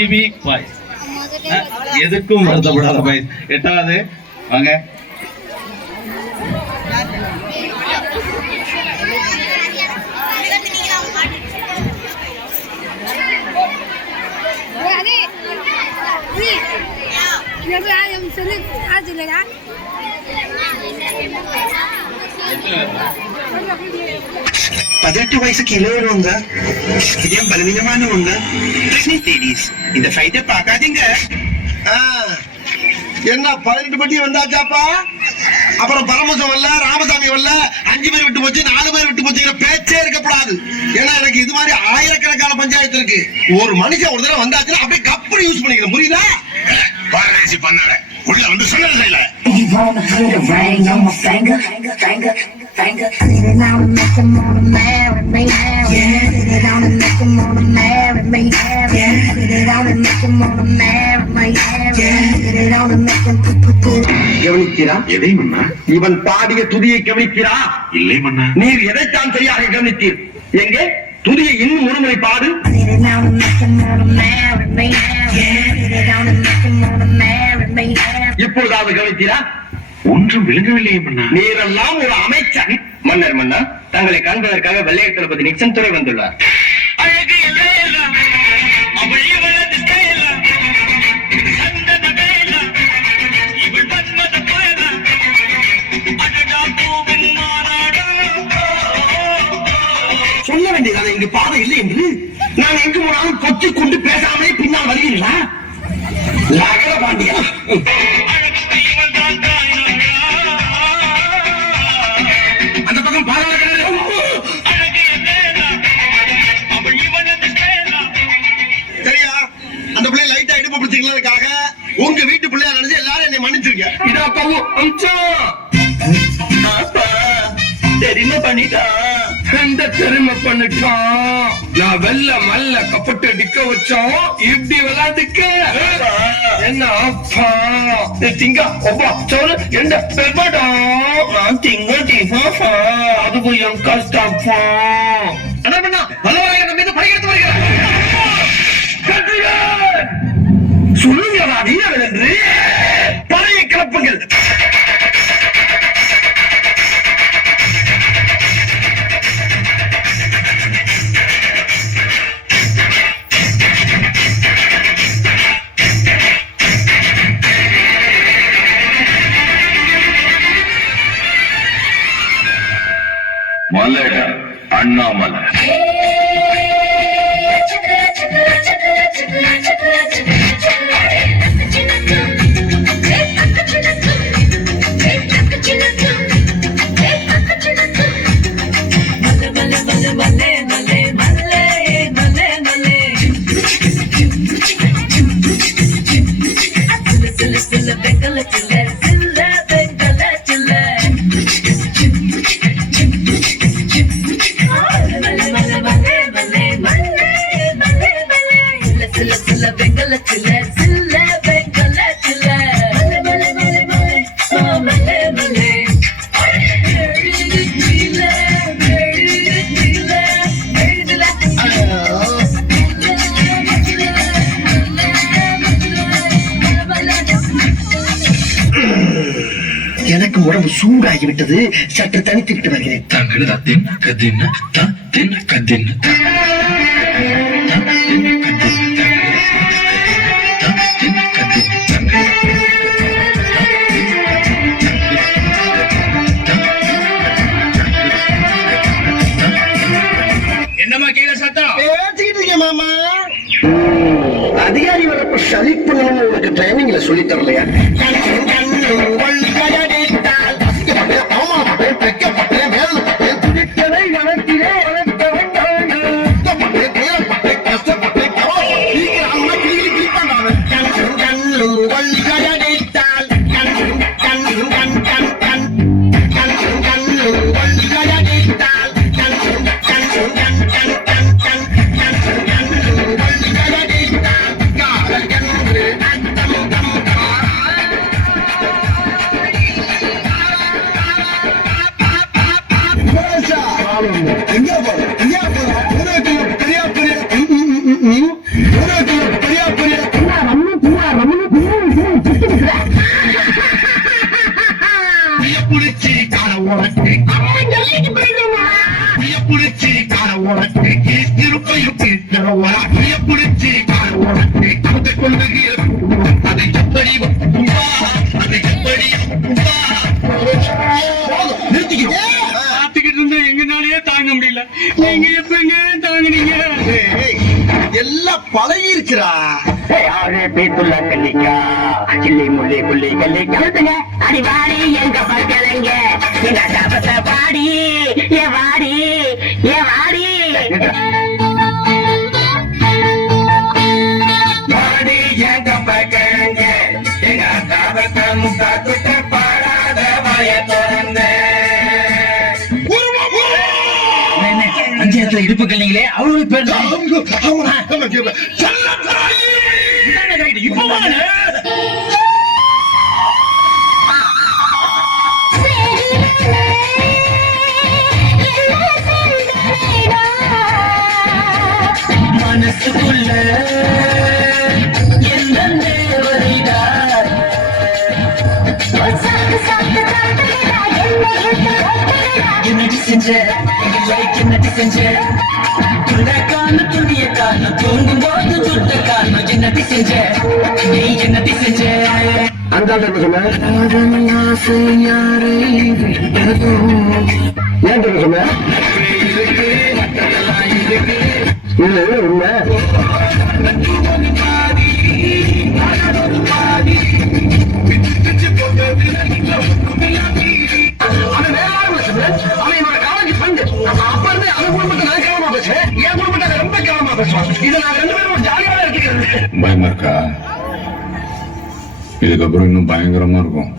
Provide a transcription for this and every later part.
இவி boys. எதுக்கும் வருத்தப்படாத boys. 8வது வாங்க. பதினெட்டு வயசுக்கு இளையவங்க ஏன் பலவீனமானவங்க இந்த ஃபைட்டை பார்க்காதீங்க. என்ன 18 பட்டி வந்தாச்சாப்பா? அப்புறம் பரமசம் வரல, ராமசாமி வரல, 5 பேர் விட்டு போச்சு, 4 பேர் விட்டு போச்சுங்கிற பேச்சே இருக்கக்கூடாது. ஏன்னா எனக்கு இது மாதிரி ஆயிரக்கணக்கான பஞ்சாயத்து இருக்கு. ஒரு மனுஷன் ஒரு தடவை வந்தாச்சுன்னா அப்படியே கப்படி யூஸ் பண்ணிக்கணும். புரியுதா? பாரேசி பண்ணாட உள்ள வந்து சொன்னது செய்யல. கவனிக்கிறா? எதை மன்னா? இவன் பாடிய துதியை கவனிக்கிறா? இல்லை மன்னா. நீர் எதைத்தான் சரியாக கவனித்தீர்? எங்கே துதியை இன்னும் ஒருமுறை பாடு. இப்பொழுதாவது கவனித்தீரா? ஒன்றும் விளங்கவில்லையே மன்னா. நீரெல்லாம் ஒரு அமைச்சன். மன்னர் மன்னா, தங்களை காண்பதற்காக வெள்ளைய தளபதி நிக்சன் துறை வந்துள்ளார். சொல்ல வேண்டியதான இங்கு பாதை இல்லை என்று? நான் எங்கு போனாலும் கொத்தி கொண்டு பேசாமலே பின்னால் வருகிறீர்களா? லகர பாண்டியா, அந்த பக்கம் பாதாள சரியா? அந்த பிள்ளை லைட்டா இடுப்பு பிடிச்சிக்கிறதுக்காக உங்க வீட்டு பிள்ளையா நினைச்சு எல்லாரும் என்னை மன்னிச்சிருக்கேன். இதா தெரியுமா பண்ணிட்டான், எந்த பெருமை பண்ணிட்டான். நான் வெள்ள மல்ல கப்பட்டு டிக்க வச்சோம், இப்படி விளையாட்டுக்க என்ன அப்பா திங்க ஒப்பா சொல்லு எந்த பெருமாடம். நான் திங்க டிஃபா அதுக்கு என் கஷ்டப்பா. என்ன பண்ணா வல்லவரையன் மீது படையெடுத்து வருகிறார். சொல்லுங்களா வீரர்கள் என்று பழைய கிளப்புங்கள். மலட அண்ணாமலை எனக்கு உடம்பு சூடாகிவிட்டது. சற்று தனித்து விட்டு வருகிறேன். தாங்கள் தின்ன கதின்ன தின்ன கதின்ன என்னமா கீழே சத்தம் பேசிக்கிட்டு இருக்கேன் மாமா. அதிகாரி வரப்ப சலிப்புன்னு உனக்கு ட்ரைனிங்ல சொல்லி தரலையா? பிடிச்சி கொள்ளுகிற அது எப்படி அது எப்படி பார்த்துக்கிட்டு இருந்தா எங்கனாலயே தாங்க முடியல. நீங்க எப்பங்க தாங்குனீங்க? எல்லாம் பழகி இருக்கிறா. அடிவாடி எங்க பக்கலைங்க எங்க கபத்தை பாடி ஏ வாடி ஏ வாடி பாடி எங்க பக்கங்க எங்க காவத்த முக்காத்துட்ட பாடாத வாய திறந்து பஞ்சாயத்துல இடுப்புகள் நீங்களே அவ்வளவு பேர் இப்ப வாங்க. மனசுக்குள்ள என்ன தேவரிடா என்னடி செஞ்ச என்னடி செஞ்ச துண்ட காண துணிய காண தூங்கும் போது துட்ட காண என்னடி செஞ்ச நீ என்னடி செஞ்ச அந்த ஆசை யாரை விட்டதோ ஏன் சொன்ன இல்ல உண்மை பயமா இருக்கா? இதுக்கப்புறம் இன்னும் பயங்கரமா இருக்கும்.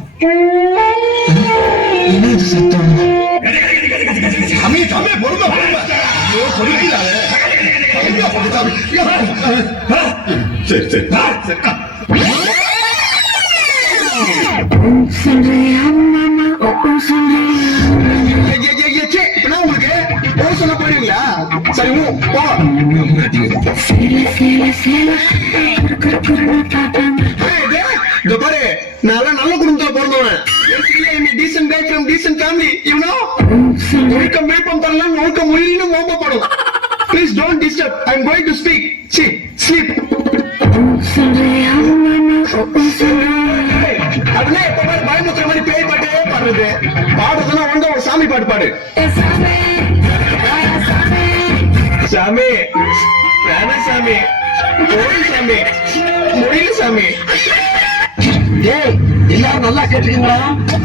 சரி சரி உங்களுக்கு சொல்ல போறீங்களா? சரி இந்த பாரு, நான் நல்ல குடும்பத்துல பிறந்தவன். decent guy from decent family, you know? ஒழுக்கம் விருப்பம் தரலாம், ஒழுக்கம் உயிரினும் ஓம்பப்படும். Please don't disturb. I'm going to speak. Sleep. அதுனா எப்ப பாரு பயமுத்துற மாதிரி பேய் பாட்டே பாடுறது. பாடுறதுன்னா ஒழுங்கா ஒரு சாமி பாட்டு பாடு. சாமி சாமி சாமி முடியல சாமி. எல்லாரும் நல்லா கேட்டுக்கீங்களா?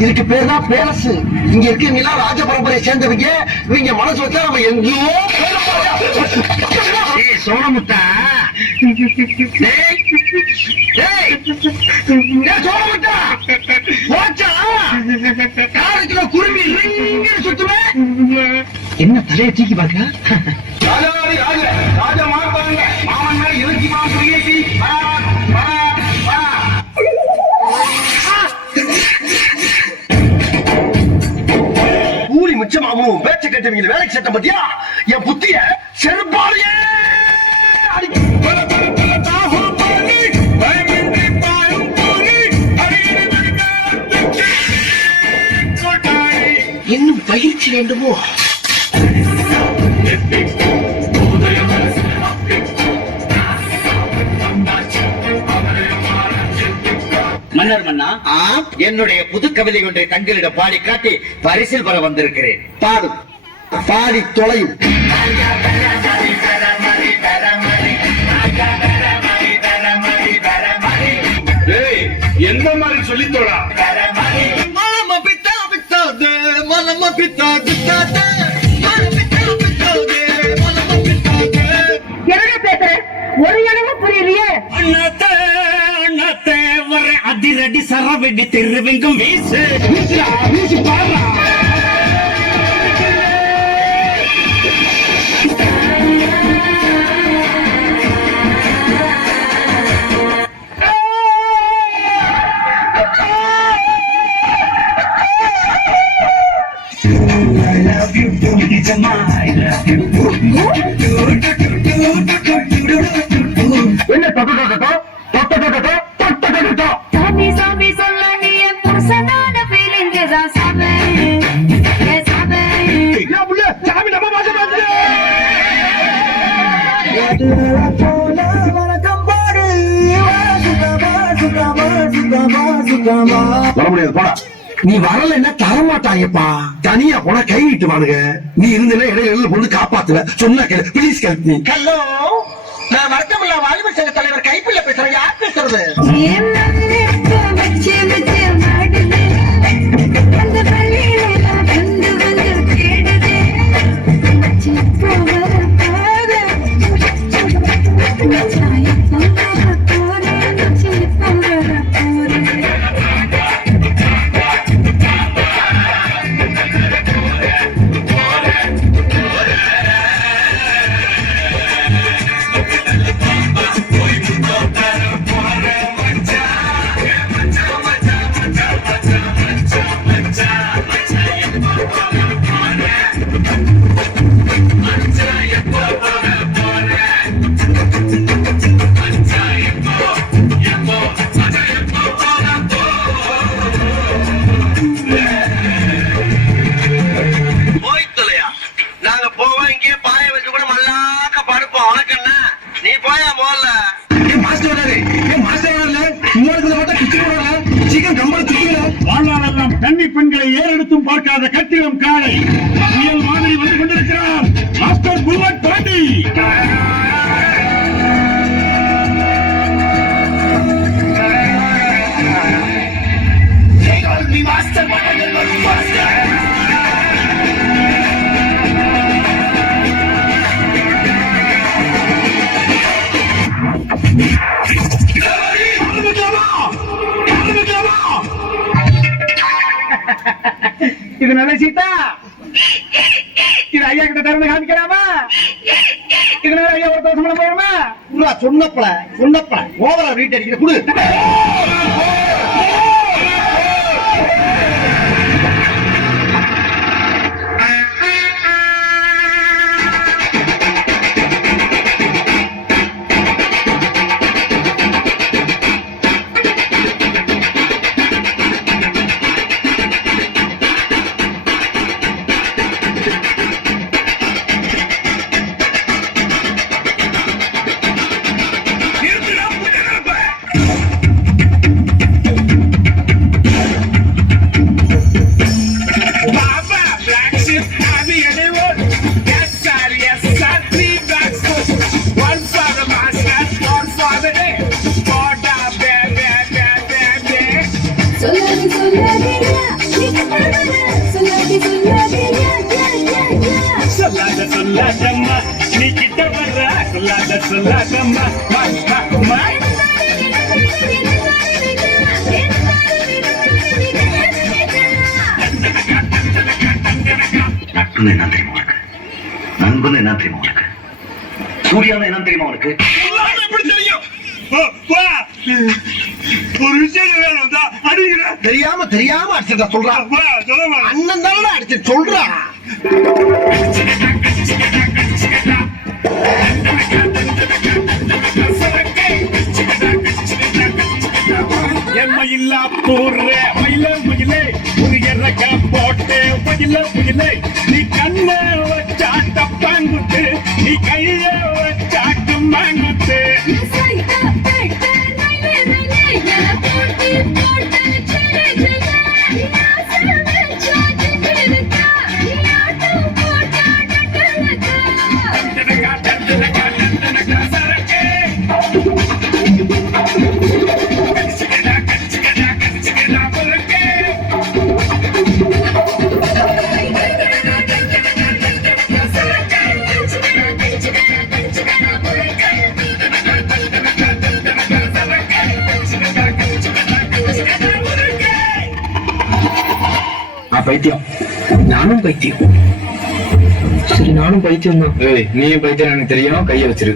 இதுக்கு பேர் தான் பேலஸ். இங்க இருக்கீங்களா ராஜ பரம்பரையை சேர்ந்தவங்க. நீங்க மனசு வச்சா நம்ம எங்கேயோ சோழமுட்டா சோழமுட்டா காலத்துல குருவி சுத்துவேன். என்ன தலையை தூக்கி பாக்க ராஜா மாறுபாங்க மாமன் மேல இறக்கி கூலி மிச்சமாகவும் பேச்ச கட்டுவீங்க வேலைக்கு சட்டம் பத்தியா என் புத்திய செருப்பாளையே இன்னும் பயிற்சி வேண்டுமோ? மன்னர் மன்னா, என்னுடைய புது கவிதை ஒன்றை தங்களிடம் பாடி காட்டி பரிசில் பெற வந்திருக்கிறேன். பாடு, பாடி தொலையும். எந்த மாதிரி சொல்லித்தோடா? என்ன பேசுற? ஒரு இடமும் புரியலையே. வர அதிரடி சரவெடி தெருவெங்கும் வீசு வீசி பாடுறா. சாமி சாமி சொல்ல நீ என் புருஷனான feeling தான் சாமி. வர முடியாது போடா. நீ வரலன்னா தரமாட்டாங்கப்பா. தனியா போனா கை விட்டுவானுங்க. நீ இருந்தல இடையில பொண்ணு காப்பாத்துவ. சொன்னா கேளு ப்ளீஸ் ஹெல்ப் மீ. ஹலோ, நான் வர்க்கமில்லா வாலிபர் சங்க தலைவர் கைப்பிள்ள பேசுறேன். யார் பேசுறது? வாழ்நாளெல்லாம் கன்னி பெண்களை ஏறெடுத்தும் பார்க்காத கட்டிடம் காலை புயல் மாதிரி வந்து கொண்டிருக்கிறார் மாஸ்டர் புல்லட் பாண்டி. இது நல்ல சீட்டா. இது ஐயா கிட்ட திறந்து காமிக்கலாமா? இதனால ஐயா ஒரு தோசம் போடுமா? சொன்னப்பல ஓவரா ரீட் அடிக்கிற குடு. சொல்லாதம்மா நீ கிட்ட வர்ற சொல்லாதம்மா நட்புன்னு என்ன தெரியுமா உனக்கு? நண்புன்னு என்ன தெரியுமா உனக்கு? சூர்யான்னு என்ன தெரியுமா உனக்கு? எப்படி தெரியும்? ஒரு விஷயம் அடிக்கிறேன். தெரியாம அடிச்சிருக்கா சொல்றான். சொல்ல அண்ணன் தானே அடிச்சு சொல்றான். எம்மையில்லா போடுற மயில முயிலே ஒரு இறக்க போட்டு முயிலே நீ கண்ண வச்சா தப்பாங்குத்து நீ கைய வச்சா கும்மாங்குத்து. பைத்தியம். நானும் பைத்தியம். சரி நானும் பைத்தியம் தான். நீயும் பைத்தியம் எனக்கு தெரியும். கைய வச்சிரு.